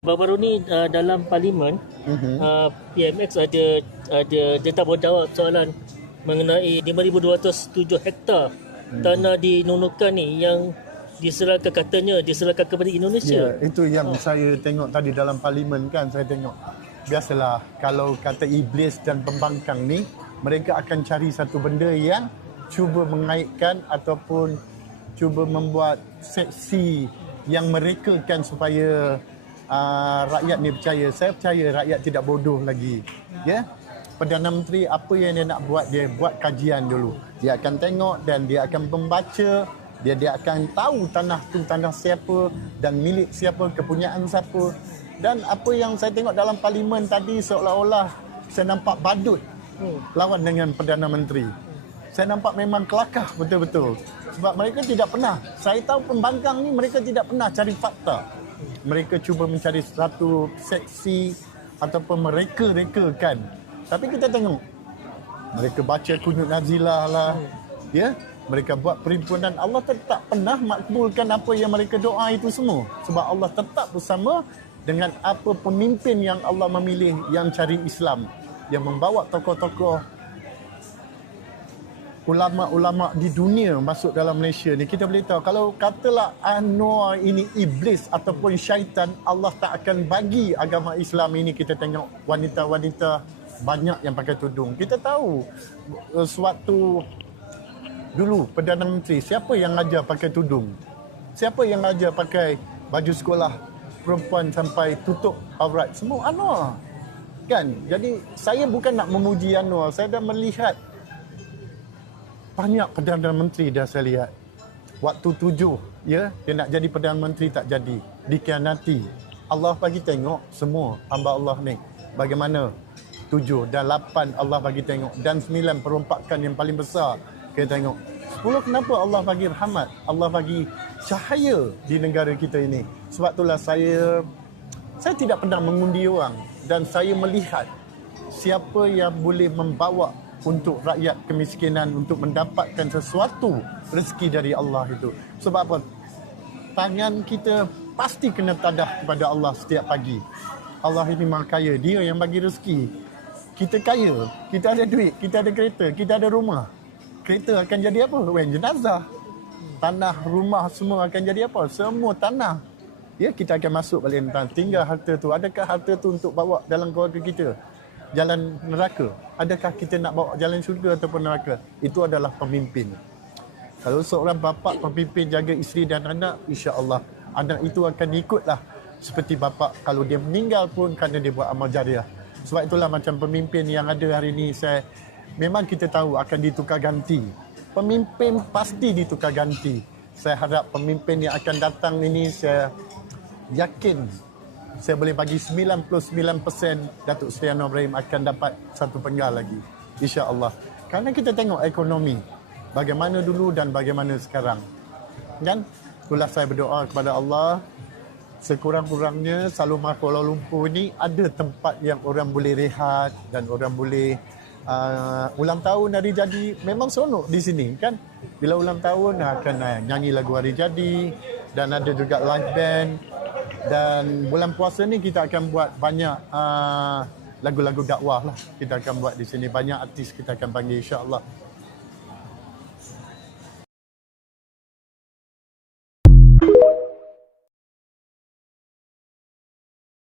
Baru-baru ni dalam parlimen PMX ada dia tak berjawab soalan mengenai 5,207 hektar tanah di Nunukan ni yang diserahkan kepada Indonesia. Ya, itu yang saya tengok tadi dalam parlimen kan, saya tengok. Biasalah kalau kata iblis dan pembangkang ni, mereka akan cari satu benda yang cuba mengaitkan ataupun cuba membuat seksi yang merekakan supaya rakyat ni percaya. Saya percaya rakyat tidak bodoh lagi. Ya. Perdana Menteri apa yang dia nak buat, dia buat kajian dulu. Dia akan tengok dan dia akan membaca, dia akan tahu tanah tu tanah siapa dan milik siapa, kepunyaan siapa. Dan apa yang saya tengok dalam parlimen tadi seolah-olah saya nampak badut lawan dengan Perdana Menteri. Saya nampak memang kelakar betul-betul. Sebab mereka tidak pernah, saya tahu pembangkang ni mereka tidak pernah cari fakta. Mereka cuba mencari satu seksi ataupun mereka-rekakan. Tapi kita tengok, mereka baca kunut nazilah lah, ya, mereka buat perhimpunan. Allah tetap pernah makbulkan apa yang mereka doa itu semua. Sebab Allah tetap bersama dengan apa pemimpin yang Allah memilih yang cari Islam, yang membawa tokoh-tokoh ulama-ulama di dunia masuk dalam Malaysia ni. Kita boleh tahu kalau katalah Anwar ini iblis ataupun syaitan, Allah tak akan bagi agama Islam ini. Kita tengok wanita-wanita banyak yang pakai tudung. Kita tahu sewaktu dulu Perdana Menteri, siapa yang ajar pakai tudung? Siapa yang ajar pakai baju sekolah perempuan sampai tutup aurat? Semua Anwar. Kan? Jadi saya bukan nak memuji Anwar, saya dah melihat banyak Perdana Menteri dah saya lihat. Waktu 7, ya, dia nak jadi Perdana Menteri tak jadi. Dikhianati. Allah bagi tengok semua hamba Allah ni. Bagaimana 7 dan 8 Allah bagi tengok. Dan 9 perombakan yang paling besar kita tengok. 10 kenapa Allah bagi rahmat? Allah bagi cahaya di negara kita ini. Sebab itulah saya tidak pernah mengundi orang. Dan saya melihat siapa yang boleh membawa untuk rakyat kemiskinan untuk mendapatkan sesuatu rezeki dari Allah itu. Sebab apa? Tangan kita pasti kena tadah kepada Allah setiap pagi. Allah ini Maha Kaya, Dia yang bagi rezeki. Kita kaya, kita ada duit, kita ada kereta, kita ada rumah. Kereta akan jadi apa? Wen jenazah. Tanah, rumah semua akan jadi apa? Semua tanah. Ya, kita akan masuk balik tentang tinggal harta tu. Adakah harta tu untuk bawa dalam keluarga kita jalan neraka? Adakah kita nak bawa jalan syurga ataupun neraka? Itu adalah pemimpin. Kalau seorang bapa pemimpin jaga isteri dan anak, insya-Allah anak itu akan ikutlah seperti bapa. Kalau dia meninggal pun kerana dia buat amal jariah. Sebab itulah macam pemimpin yang ada hari ini, memang kita tahu akan ditukar ganti. Pemimpin pasti ditukar ganti. Saya harap pemimpin yang akan datang ini, saya yakin saya boleh bagi 99% Datuk Seri Anwar Ibrahim akan dapat satu penggal lagi, insya-Allah. Kerana kita tengok ekonomi bagaimana dulu dan bagaimana sekarang. Dan itulah saya berdoa kepada Allah, sekurang-kurangnya Salomar Kuala Lumpur ni ada tempat yang orang boleh rehat dan orang boleh ulang tahun hari jadi. Memang seronok di sini kan. Bila ulang tahun akan nyanyi lagu hari jadi dan ada juga live band. Dan bulan puasa ni kita akan buat banyak lagu-lagu dakwah lah. Kita akan buat di sini. Banyak artis kita akan panggil, insya-Allah.